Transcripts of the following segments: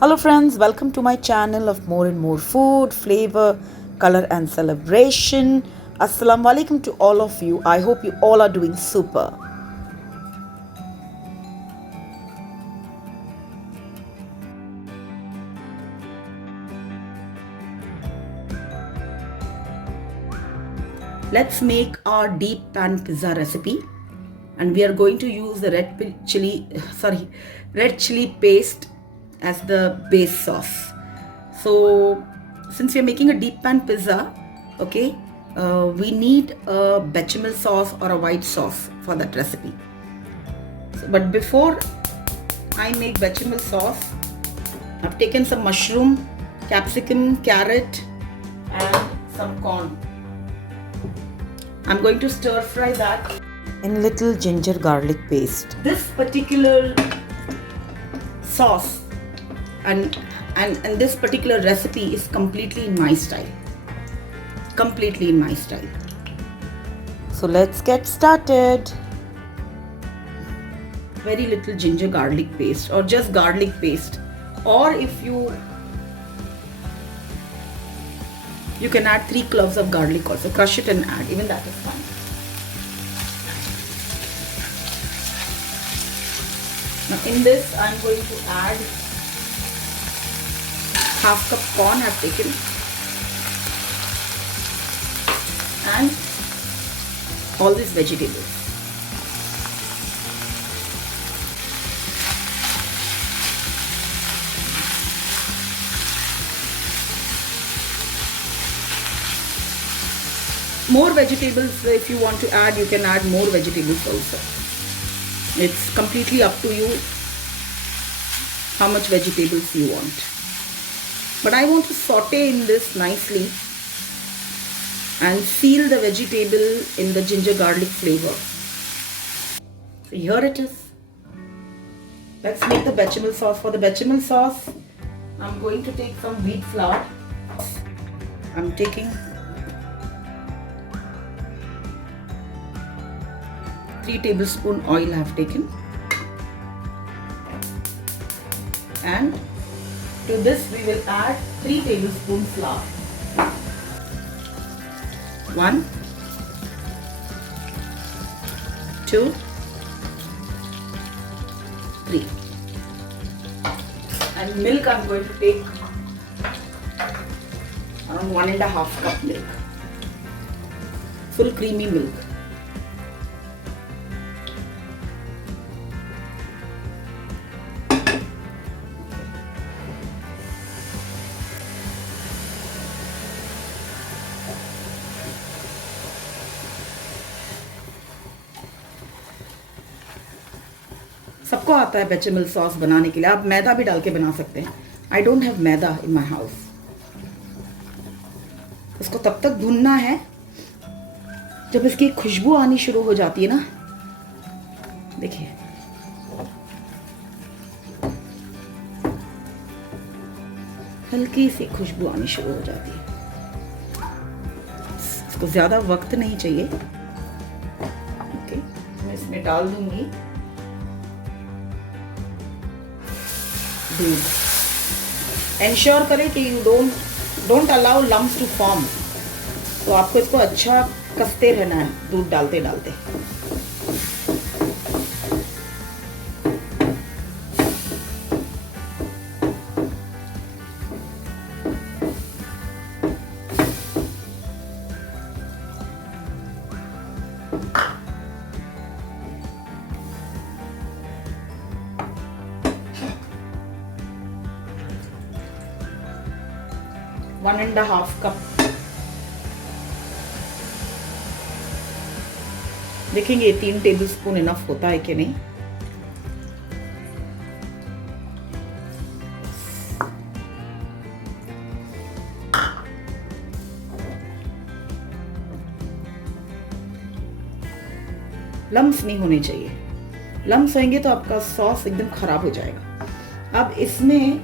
Hello friends, welcome to my channel of more and more food, flavor, color and celebration. Assalamu alaikum to all of you. I hope you all are doing super. Let's make our deep pan pizza recipe, and we are going to use the red chili paste as the base sauce. So since we are making a deep pan pizza, okay, we need a bechamel sauce or a white sauce for that recipe. But before I make bechamel sauce, I've taken some mushroom, capsicum, carrot and some corn. I'm going to stir fry that in little ginger garlic paste. This particular sauce and this particular recipe is completely in my style. Completely in my style. So let's get started. Very little ginger garlic paste or just garlic paste, or if you can add 3 cloves of garlic also. Crush it and add, even that is fine. Now in this I'm going to add half cup corn I've taken and all these vegetables. More vegetables, if you want to add, you can add more vegetables also. It's completely up to you how much vegetables you want. But I want to saute in this nicely and seal the vegetable in the ginger garlic flavor. So here it is. Let's make the bechamel sauce. For the bechamel sauce, I'm going to take some wheat flour. I'm taking 3 tablespoon oil I have taken, and to this we will add 3 tablespoon flour. 1, 2, 3. And milk I'm going to take around 1.5 cup milk. Full creamy milk. सबको आता है बेचेमल sauce बनाने के लिए. आप मैदा भी डाल के बना सकते हैं. I don't have maida in my house. इसको तब तक भूनना है जब इसकी खुशबू आनी शुरू हो जाती है ना. देखिए, हल्की सी खुशबू आनी शुरू हो जाती है. इसको ज़्यादा वक्त नहीं चाहिए. ओके, मैं इसमें डाल दूंगी दूध. एंश्योर करें कि you don't allow lumps to form. तो आपको इसको अच्छा कसते रहना है दूध डालते डालते. One and half cup. देखेंगे 3 टेबलस्पून इनफ होता है कि नहीं. लम्स नहीं होने चाहिए. लम्स होंगे तो आपका सॉस एकदम खराब हो जाएगा. अब इसमें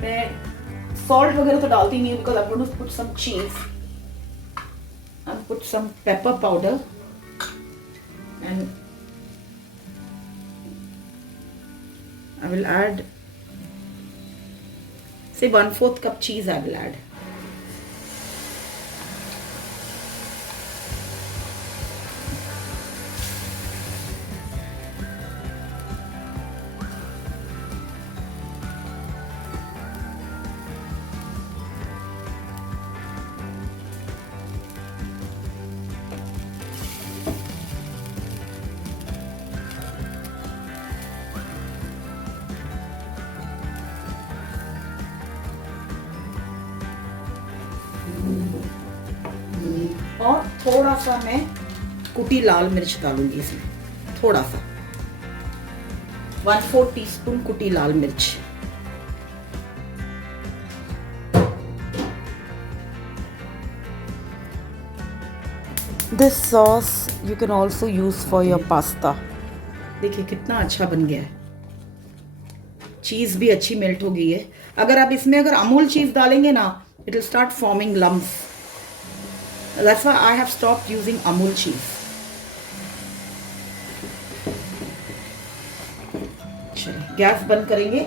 मैं सॉल्ट वगैरह तो डालती नहीं, because I want to put some cheese and put some pepper powder and I will add Say 1/4 cup cheese I will add. और थोड़ा सा मैं कुटी लाल मिर्च डालूंगी इसमें, थोड़ा सा 1/4 टीस्पून कुटी लाल मिर्च। This sauce you can also use for your pasta. देखिए कितना अच्छा बन गया है, चीज भी अच्छी मेल्ट हो गई है। अगर आप इसमें अगर अमूल चीज डालेंगे ना, it will start forming lumps. That's why I have stopped using Amul cheese. चलिए गैस बंद करेंगे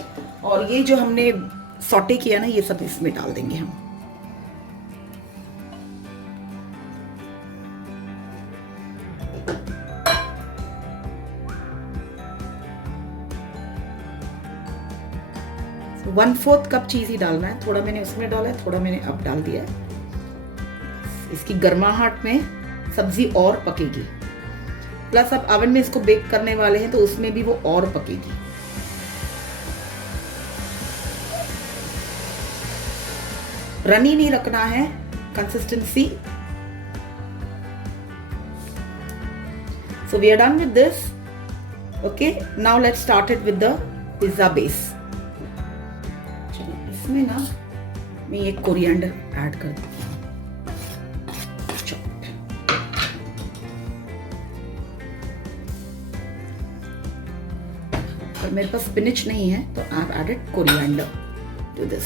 और ये जो हमने सॉटे किया ना, ये सब इसमें डाल देंगे हम। So 1/4 कप चीज ही डालना है, थोड़ा मैंने उसमें डाला है, थोड़ा मैंने अब डाल दिया है। इसकी गर्माहट में सब्जी और पकेगी, प्लस अब ओवन में इसको बेक करने वाले हैं तो उसमें भी वो और पकेगी। रनी नहीं रखना है consistency. So we are done with this. Okay, now let's start it with the pizza base. चलो इसमें ना मैं ये कोरिएंडर ऐड कर दूँ। मेरे पास स्पिनच नहीं है तो I have added coriander to this.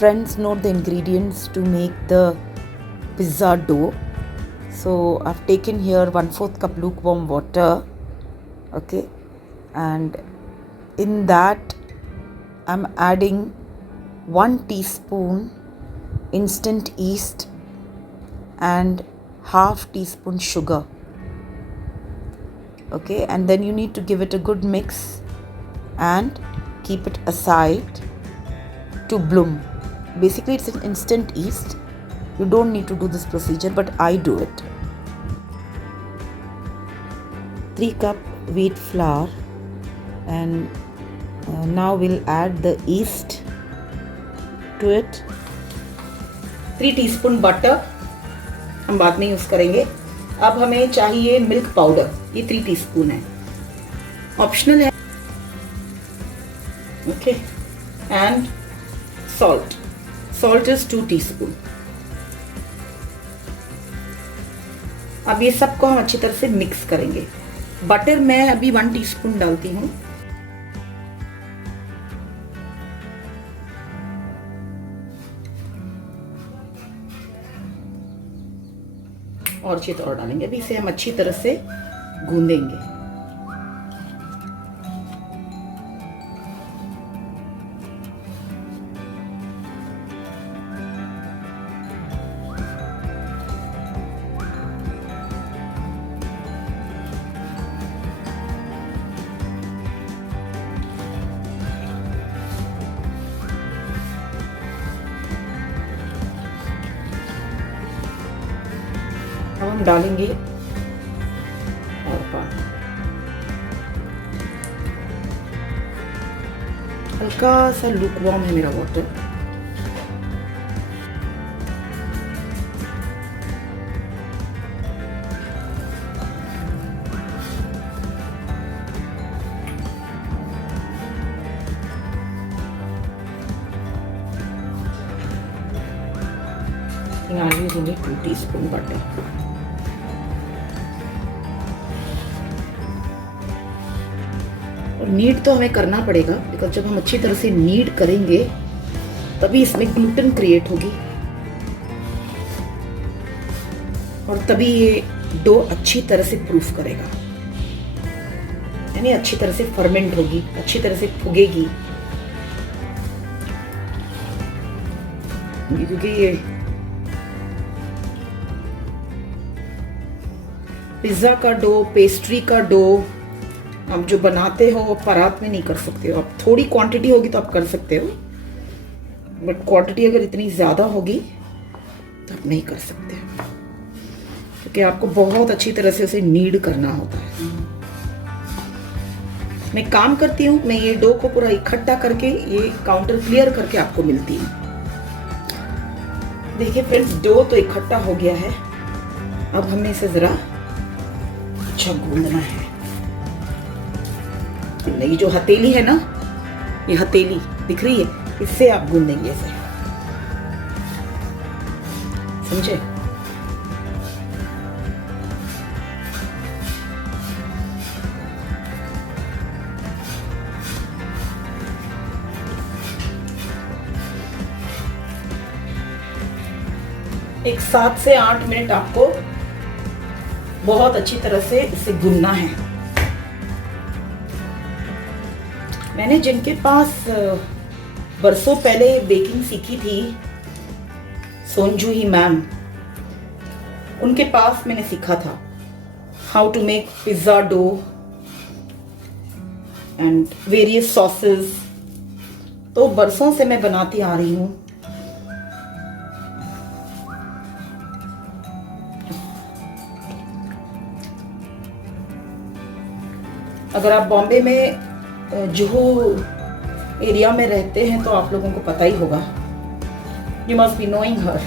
Friends, note the ingredients to make the pizza dough. So I've taken here 1/4 cup lukewarm water, okay, and in that I'm adding 1 teaspoon instant yeast and 1/2 teaspoon sugar. Okay, and then you need to give it a good mix and keep it aside to bloom. Basically it's an instant yeast, you don't need to do this procedure but I do it. 3 cup wheat flour and now we'll add the yeast to it. 3 teaspoon butter हम बाद में use करेंगे। अब हमें चाहिए milk powder, ये 3 teaspoon है, optional है। Okay, and salt is 2 teaspoon. अब ये सबको हम अच्छी तरह से मिक्स करेंगे। बटर मैं अभी 1 टीस्पून डालती हूँ। और चीज और डालेंगे। अभी इसे हम अच्छी तरह से गूंदेंगे। अब हम डालेंगे और पानी, हल्का सा लुकवार्म है मेरा water. I'm using 2 teaspoon butter. और नीड तो हमें करना पड़ेगा, बिकॉज जब हम अच्छी तरह से नीड करेंगे तभी इसमें ग्लूटेन क्रिएट होगी और तभी ये डो अच्छी तरह से प्रूफ करेगा, यानी अच्छी तरह से फर्मेंट होगी, अच्छी तरह से फूगेगी। क्योंकि ये पिज्ज़ा का डो, पेस्ट्री का डो आप जो बनाते हो वो परात में नहीं कर सकते हो। आप थोड़ी क्वांटिटी होगी तो आप कर सकते हो, बट क्वांटिटी अगर इतनी ज़्यादा होगी तो आप नहीं कर सकते, क्योंकि आपको बहुत अच्छी तरह से उसे नीड करना होता है। मैं काम करती हूँ, मैं ये डो को पूरा इकट्ठा करके ये काउंटर क्लियर करके आपको मिलती हूँ। देखिए फ्रेंड्स, डो तो इकट्ठा हो गया है। अब हमें इसे जरा अच्छा गूंदना है। ये जो हथेली है ना, ये हथेली दिख रही है, इससे आप गूंदेंगे इसे, समझे? एक 7 से 8 मिनट आपको बहुत अच्छी तरह से इसे गूंदना है। मैंने जिनके पास बरसों पहले बेकिंग सीखी थी, सोनजू ही मैम, उनके पास मैंने सीखा था how to make pizza dough and various sauces. तो बरसों से मैं बनाती आ रही हूँ। अगर आप बॉम्बे में जुहू एरिया में रहते हैं तो आप लोगों को पता ही होगा। You must be knowing her.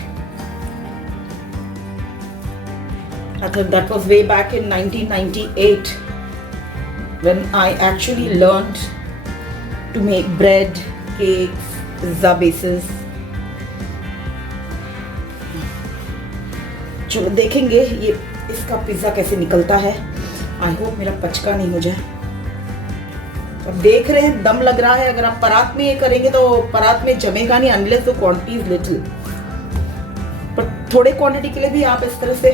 I think that was way back in 1998 when I actually learned to make bread, cakes, pizza bases. चलो देखेंगे ये इसका पिज्ज़ा कैसे निकलता है। आई होप मेरा पचका नहीं हो जाए। अब देख रहे हैं, दम लग रहा है। अगर आप परात में ये करेंगे तो परात में जमेगा नहीं, unless the quantity is little. पर थोड़े क्वांटिटी के लिए भी आप इस तरह से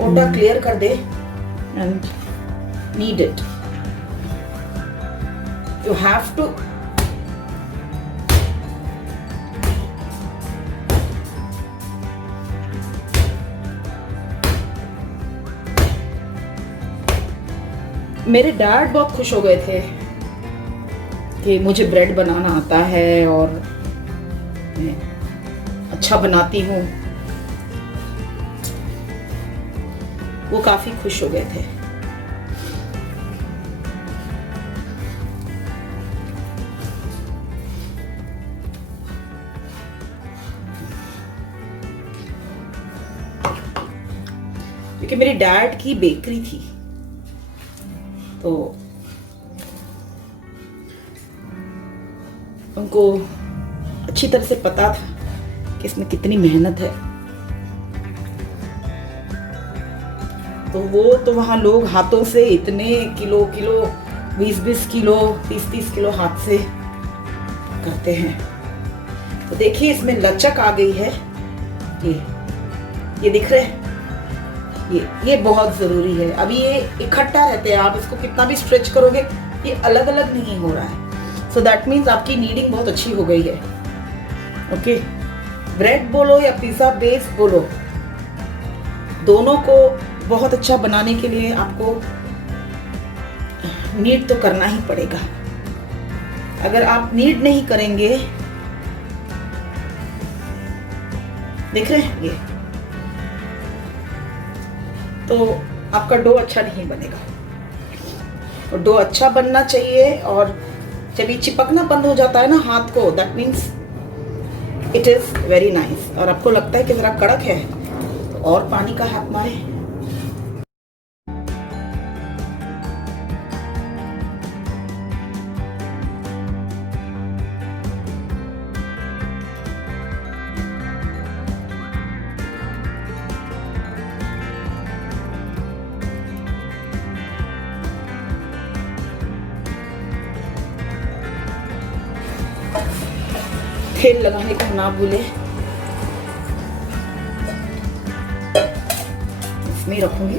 ओटा क्लियर कर दे and need it. You have to मेरे डैड बहुत खुश हो गए थे कि मुझे ब्रेड बनाना आता है और मैं अच्छा बनाती हूँ। वो काफी खुश हो गए थे। क्योंकि मेरे डैड की बेकरी थी, तो उनको अच्छी तरह से पता था कि इसमें कितनी मेहनत है। तो वो तो वहाँ लोग हाथों से इतने किलो 20 किलो 30 किलो हाथ से करते हैं। तो देखिए इसमें लचक आ गई है। ये दिख रहे हैं, ये बहुत जरूरी है। अभी ये इकट्ठा रहते हैं, आप इसको कितना भी स्ट्रेच करोगे ये अलग अलग नहीं हो रहा है। सो दैट मीन्स आपकी नीडिंग बहुत अच्छी हो गई है। ओके, ब्रेड बोलो या पिज्जा बेस बोलो, दोनों को बहुत अच्छा बनाने के लिए आपको नीड तो करना ही पड़ेगा। अगर आप नीड नहीं करेंगे, देख रहे हैं ये, तो आपका डो अच्छा नहीं बनेगा। और डो अच्छा बनना चाहिए, और जब ये चिपकना बंद हो जाता है ना हाथ को, that means it is very nice. और आपको लगता है कि जरा कड़क है तो और पानी का हाथ मारे। तेल लगाने को ना भूले, इसमें रखूंगी।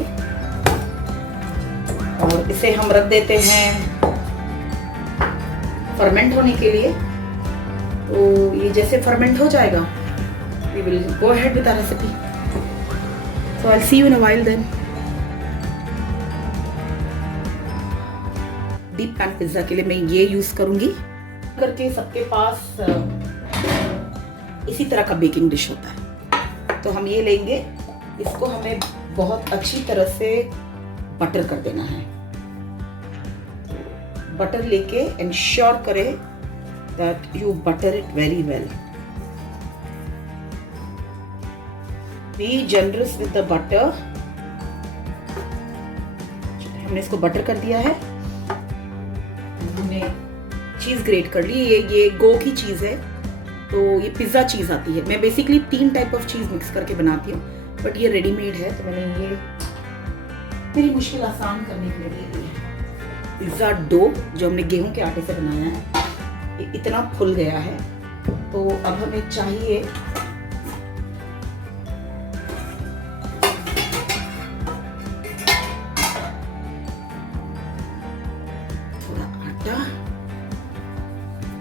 और इसे हम रख देते हैं फर्मेंट होने के लिए। तो ये जैसे फर्मेंट हो जाएगा we will go ahead with our recipe. So I'll see you in a while then. Deep pan pizza के लिए मैं ये यूज करूंगी करके सबके पास इसी तरह का बेकिंग डिश होता है। तो हम ये लेंगे, इसको हमें बहुत अच्छी तरह से बटर कर देना है। बटर लेके इंश्योर करें that you butter it very well. B generous with the butter. हमने इसको बटर कर दिया है, हमने चीज ग्रेट कर ली। ये गो की चीज है, तो ये पिज्जा चीज आती है। मैं बेसिकली 3 टाइप ऑफ चीज मिक्स करके बनाती हूँ, बट ये रेडीमेड है तो मैंने ये मेरी मुश्किल आसान करने के लिए ली है। पिज्जा डो जो हमने गेहूं के आटे से बनाया है, ये इतना फुल गया है, तो अब हमें चाहिए थोड़ा आटा।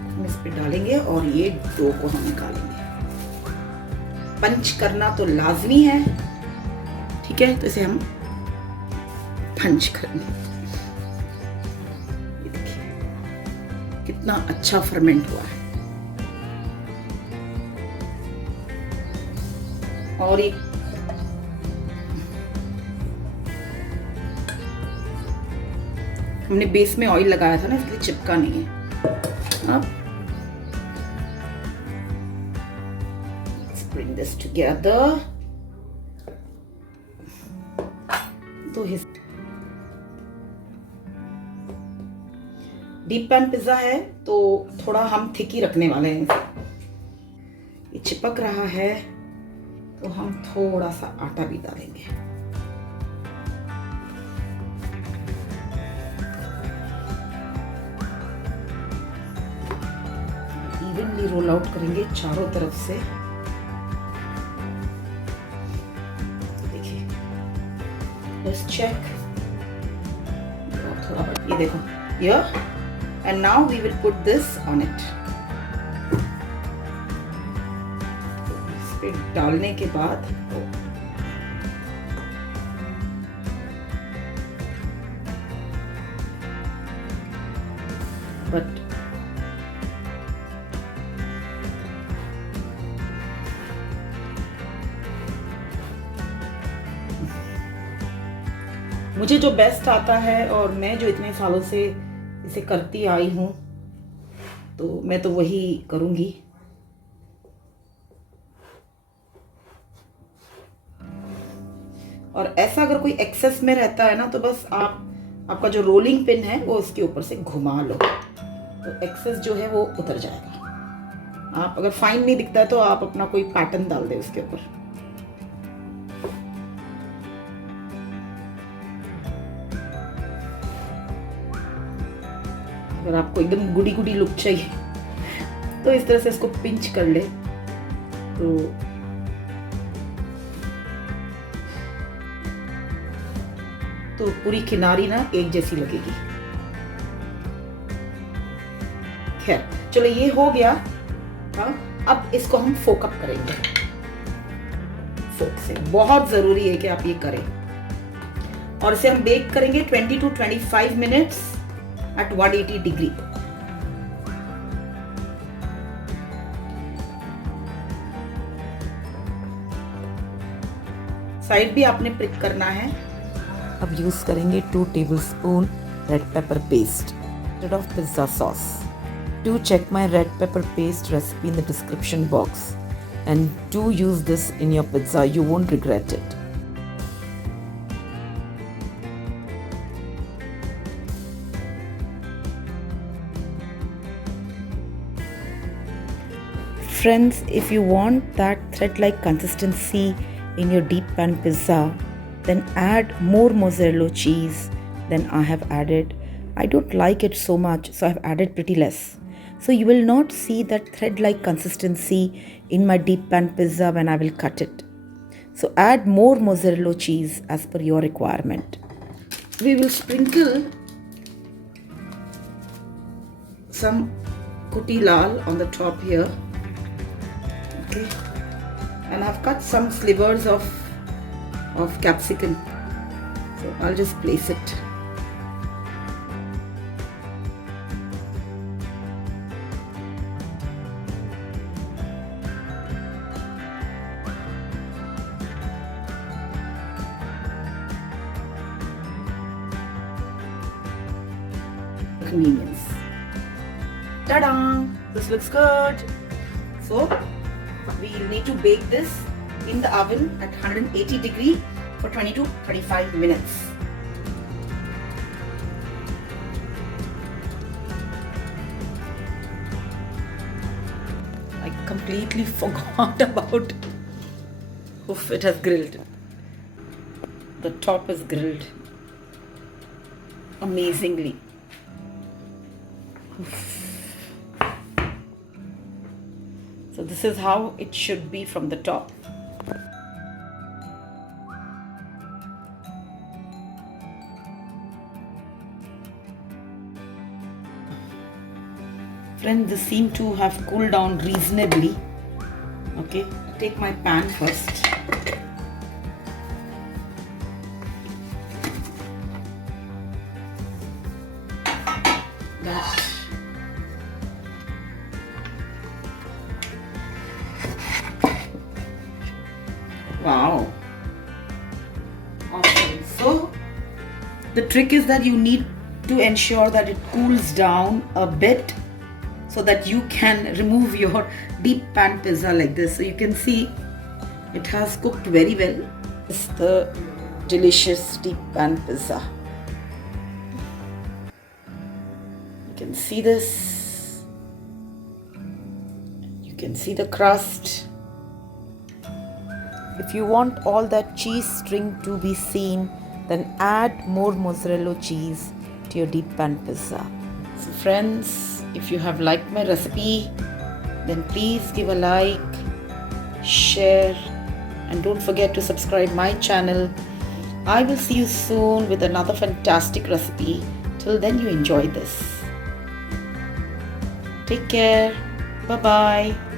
हम इस पे डालेंगे और ये डो को हम निकालेंगे। पंच करना तो लाजमी है, ठीक है? तो इसे हम पंच करेंगे। ये देखिए कितना अच्छा फर्मेंट हुआ है। और एक हमने बेस में ऑयल लगाया था ना, इसलिए चिपका नहीं है। अब bring this together। तो डीप पैन पिज्जा है तो थोड़ा हम थिक ही रखने वाले हैं। ये चिपक रहा है तो हम थोड़ा सा आटा भी डालेंगे। इवनली रोल आउट करेंगे चारों तरफ से। Let's check। थोड़ा ये देखो here, and now we will put this on it। इस पे डालने के बाद बट मुझे जो बेस्ट आता है और मैं जो इतने सालों से इसे करती आई हूँ, तो मैं तो वही करूँगी। और ऐसा अगर कोई एक्सेस में रहता है ना, तो बस आपका जो रोलिंग पिन है वो इसके ऊपर से घुमा लो, तो एक्सेस जो है वो उतर जाएगा। आप अगर फाइन नहीं दिखता है तो आप अपना कोई पैटर्न डाल दे उसके ऊपर। अगर आपको एकदम गुडी गुडी लुक चाहिए तो इस तरह से इसको पिंच कर ले, तो पूरी किनारी ना एक जैसी लगेगी। खैर चलो ये हो गया। हाँ, अब इसको हम फोक अप करेंगे। फोक से बहुत जरूरी है कि आप ये करें, और इसे हम बेक करेंगे 20 to 25 minutes at 180 degree. Side भी आपने प्रिक करना है। अब यूज करेंगे 2 tablespoon red pepper paste instead of pizza sauce। Do check my red pepper paste recipe in the description box and do use this in your pizza, you won't regret it। Friends, if you want that thread-like consistency in your deep pan pizza, then add more mozzarella cheese than I have added. I don't like it so much, so I've added pretty less. So you will not see that thread-like consistency in my deep pan pizza when I will cut it. So add more mozzarella cheese as per your requirement. We will sprinkle some Kutti Lal on the top here. Okay. And I've cut some slivers of capsicum. So I'll just place it. Convenience. Ta-da! This looks good. So we need to bake this in the oven at 180 degree for 20 to 35 minutes. I completely forgot about oof, it has grilled. The top is grilled amazingly. So this is how it should be from the top. Friends, this seem to have cooled down reasonably. Okay, I'll take my pan first. That. Wow. Awesome. So the trick is that you need to ensure that it cools down a bit so that you can remove your deep pan pizza like this. So you can see it has cooked very well. It's the delicious deep pan pizza. You can see this. You can see the crust. If you want all that cheese string to be seen, then add more mozzarella cheese to your deep pan pizza. So friends, if you have liked my recipe, then please give a like, share, and don't forget to subscribe my channel. I will see you soon with another fantastic recipe. Till then, you enjoy this. Take care. Bye-bye.